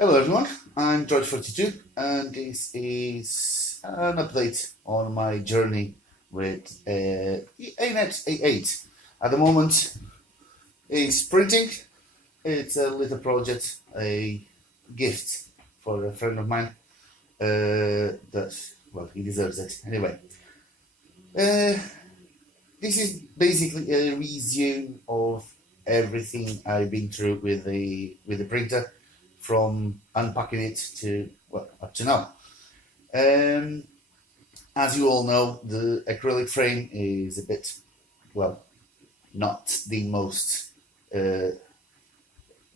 Hello everyone, I'm George42 and this is an update on my journey with the Anet A8. At the moment it's printing, it's a little project, a gift for a friend of mine that, well, he deserves it. Anyway, uh, this is basically a review of everything I've been through with the printer, from unpacking it to, well, up to now. Um, as you all know, the acrylic frame is a bit, well, not the most uh,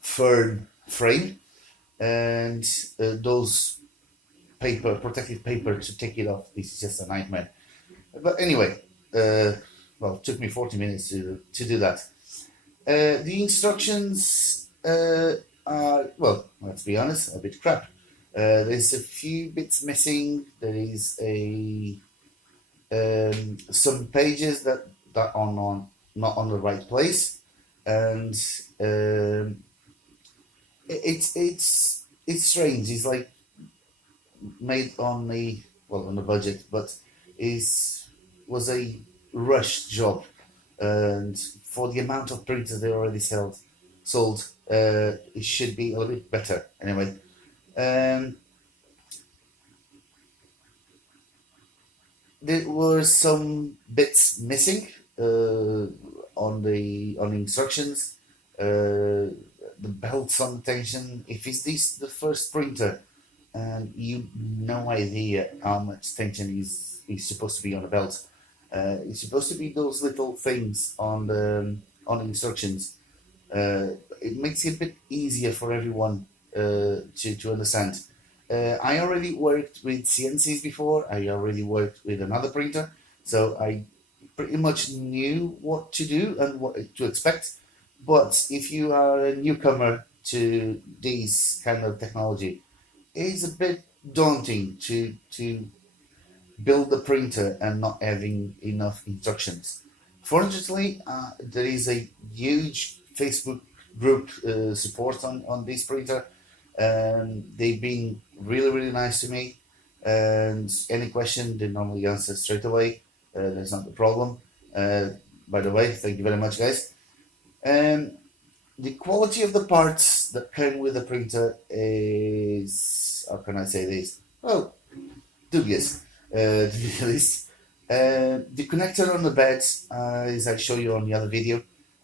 firm frame, and those protective paper to take it off, this is just a nightmare. But anyway, well, it took me 40 minutes to do that. The instructions are, well, let's be honest, a bit crap. There's a few bits missing. There is a some pages that are not on the right place, and it's strange. It's like made on the, well, on the budget, but is was a rushed job, and for the amount of printers they already sold, it should be a little bit better. Anyway, um, there were some bits missing on the instructions. The belts on the tension. If it's this the first printer, and you no idea how much tension is supposed to be on the belt. It's supposed to be those little things on the instructions. It makes it a bit easier for everyone to understand. I already worked with CNCs before. I already worked with another printer, so I pretty much knew what to do and what to expect. But if you are a newcomer to this kind of technology, it's a bit daunting to build the printer and not having enough instructions. Fortunately, there is a huge Facebook group support on this printer, and they've been really nice to me. And any question, they normally answer straight away. That's not the problem. Uh, by the way, thank you very much, guys. Um, the quality of the parts that came with the printer is, how can I say this? Well, dubious, to be honest. The connector on the bed, as I show you on the other video,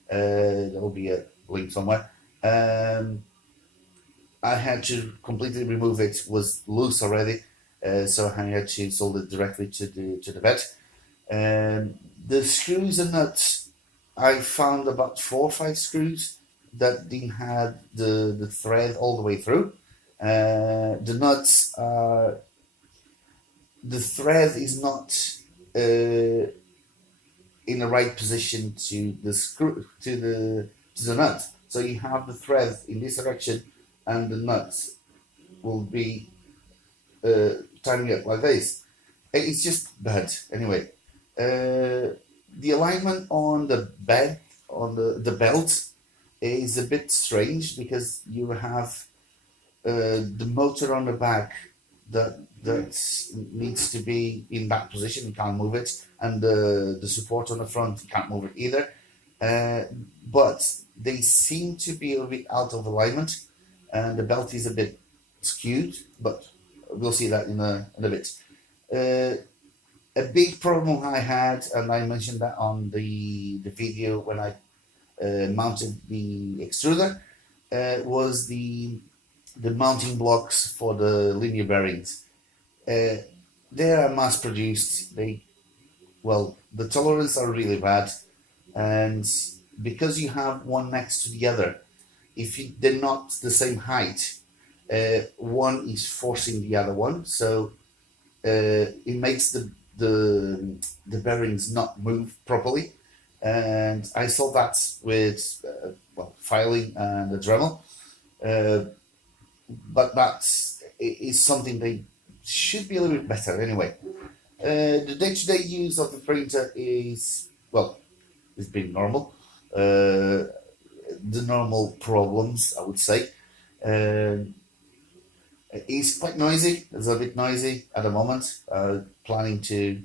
there will be a link somewhere. I had to completely remove it; was loose already, so I had to solder it directly to the bed. The screws and nuts, I found about 4 or 5 screws that didn't have the thread all the way through. The nuts are, the thread is not uh, in the right position to the screw to the nut. So you have the thread in this direction, and the nuts will be turning up like this. It's just bad. Anyway, the alignment on the bed, on the belt, is a bit strange because you have the motor on the back that needs to be in that position. You can't move it, and the support on the front, you can't move it either. But they seem to be a bit out of alignment, and the belt is a bit skewed. But we'll see that in a bit. Uh, a big problem I had, and I mentioned that on the video when I mounted the extruder, was the mounting blocks for the linear bearings. Uh, they are mass produced. Well, the tolerance are really bad, and because you have one next to the other, if they're not the same height, one is forcing the other one, so it makes the bearings not move properly. And I saw that with well, filing and the Dremel, uh, but that is something they should be a little bit better anyway. The day-to-day use of the printer is, well, it's been normal. The normal problems, I would say. It's quite noisy. It's a bit noisy at the moment. Planning to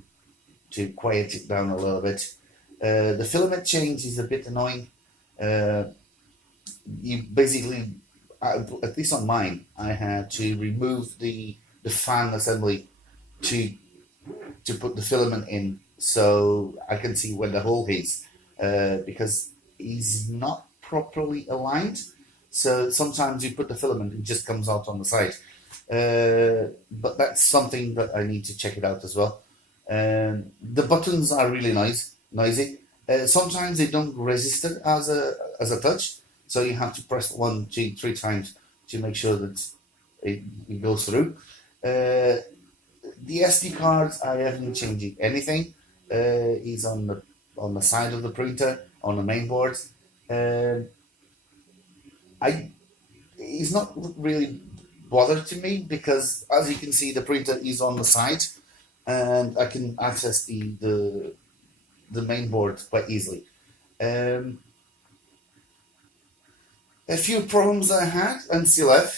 quiet it down a little bit. The filament change is a bit annoying. Uh, you basically, at least on mine, I had to remove the fan assembly to put the filament in, so I can see where the hole is, because it's not properly aligned. So sometimes you put the filament, it just comes out on the side. But that's something that I need to check it out as well. The buttons are really noisy. Sometimes they don't register as a touch, so you have to press 1, 2, 3 times to make sure that it goes through. The SD cards, I haven't changed anything. Is on the side of the printer on the main board. Um I It's not really bothered to me because, as you can see, the printer is on the side, and I can access the main board quite easily. Um, a few problems I had and still have,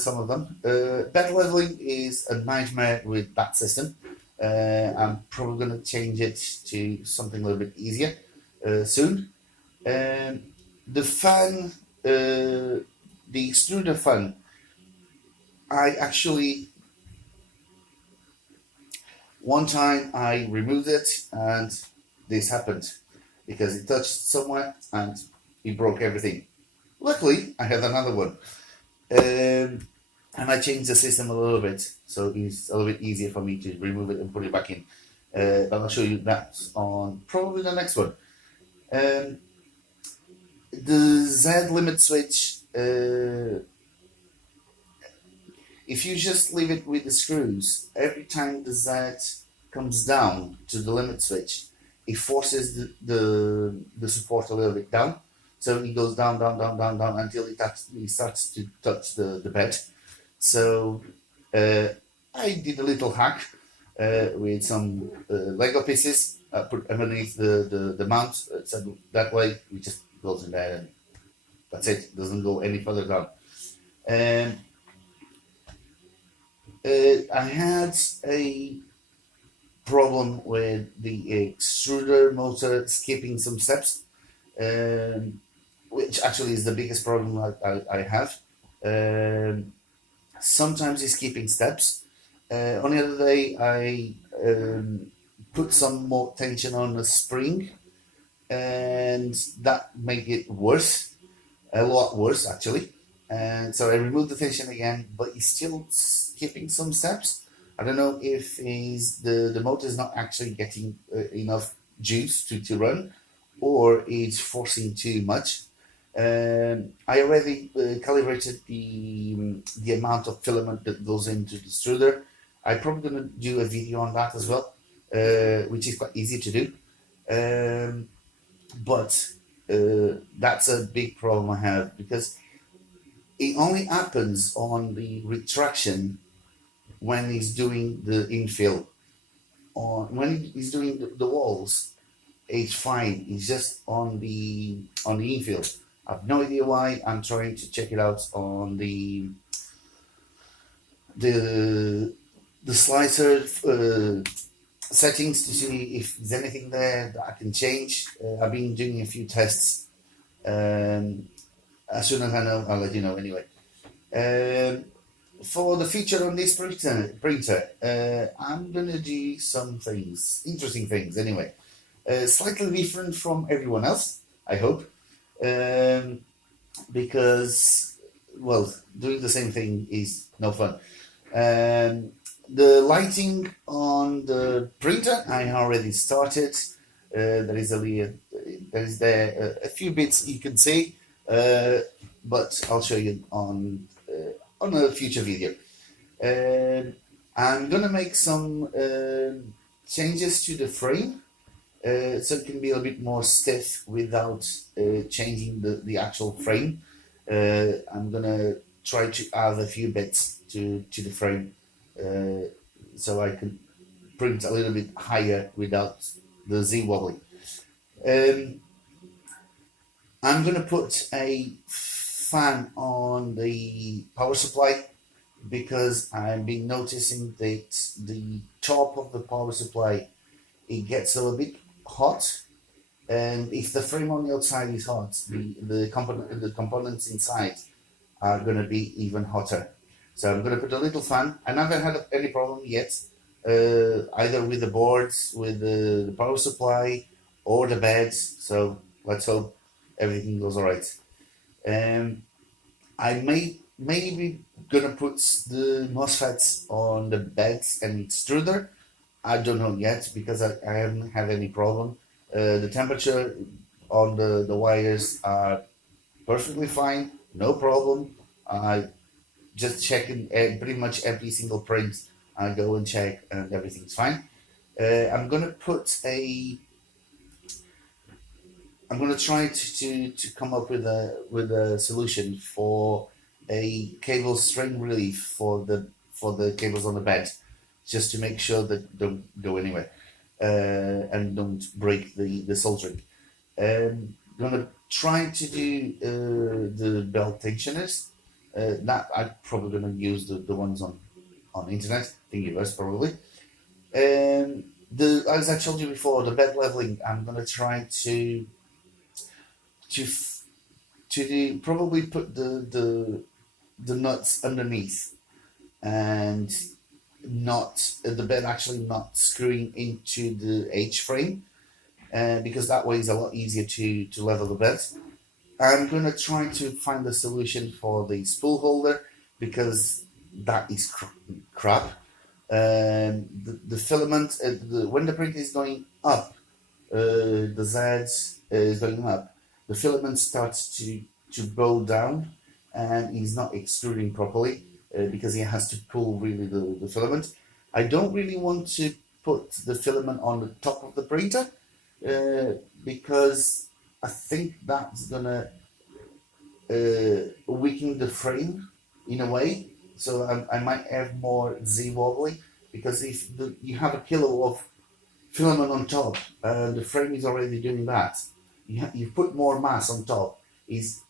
some of them. Bed leveling is a nightmare with that system. I'm probably going to change it to something a little bit easier soon. Um, the fan, the extruder fan, I actually, one time I removed it and this happened because it touched somewhere and it broke everything. Luckily, I had another one. And I changed the system a little bit, so it's a little bit easier for me to remove it and put it back in. But I'll show you that on probably the next one. Um, the Z limit switch, if you just leave it with the screws, every time the Z comes down to the limit switch, it forces the support a little bit down. So it goes down, down, down, down, down until it starts to touch the bed. So uh, I did a little hack with some Lego pieces. I put underneath the mount, so that way it just goes in there and that's it. It doesn't go any further down. Um, I had a problem with the extruder motor skipping some steps, which actually is the biggest problem I have. Um, Sometimes it's skipping steps. On the other day, I put some more tension on the spring, and that made it worse, a lot worse actually. And so I removed the tension again, but it's still skipping some steps. I don't know if is the motor is not actually getting enough juice to run, or it's forcing too much. I already calibrated the amount of filament that goes into the extruder. I'm probably going to do a video on that as well, which is quite easy to do. But that's a big problem I have because it only happens on the retraction when he's doing the infill. Or when he's doing the walls, it's fine. It's just on the infill. I've no idea why. I'm trying to check it out on the slicer settings to see if there's anything there that I can change. I've been doing a few tests. As soon as I know, I'll let you know anyway. For the feature on this printer, I'm gonna do some things, interesting things anyway. Slightly different from everyone else, I hope, because, well, doing the same thing is no fun. The lighting on the printer I already started. There is a few bits you can see, but I'll show you on a future video. I'm gonna make some changes to the frame, so it can be a bit more stiff without changing the actual frame. I'm gonna try to add a few bits to the frame, so I can print a little bit higher without the Z wobbling. I'm gonna put a fan on the power supply because I've been noticing that the top of the power supply, it gets a little bit hot, and if the frame on the outside is hot, the components inside are going to be even hotter. So I'm going to put a little fan. I never had any problem yet, either with the boards, with the power supply, or the beds. So let's hope everything goes all right. Um, I maybe gonna put the MOSFETs on the beds and extruder. I don't know yet because I haven't had any problem. The temperature on the wires are perfectly fine, no problem. I just checking pretty much every single print. I go and check and everything's fine. I'm gonna put a. I'm gonna try to come up with a solution for a cable strain relief for the cables on the bed, just to make sure that don't go anywhere and don't break the soldering. Gonna try to do the belt tensioners. That I'm probably gonna use the ones on internet, thingiverse probably. The as I told you before, the bed leveling. I'm gonna try to to do, probably put the nuts underneath and not the bed actually not screwing into the H frame, because that way is a lot easier to level the bed. I'm gonna try to find a solution for the spool holder because that is crap. The filament, when the print is going up, the Z is going up, the filament starts to bow down and he's not extruding properly because he has to pull really the filament. I don't really want to put the filament on the top of the printer because I think that's gonna weaken the frame in a way. So I might have more Z wobbly because if you have a kilo of filament on top and the frame is already doing that, you put more mass on top, is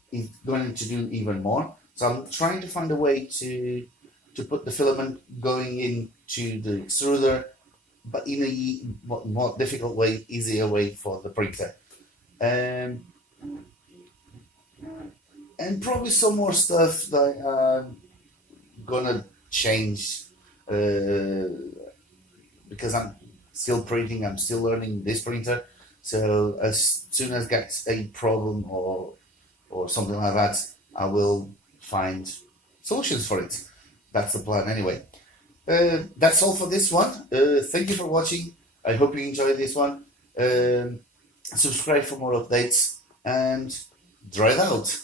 going to do even more. So I'm trying to find a way to put the filament going into the extruder, but in a more difficult way, easier way for the printer. Um, and probably some more stuff that I'm gonna change uh, because I'm still printing, I'm still learning this printer. So as soon as I get a problem or something like that, I will find solutions for it. That's the plan anyway. That's all for this one. Thank you for watching. I hope you enjoyed this one. Subscribe for more updates and dry it out.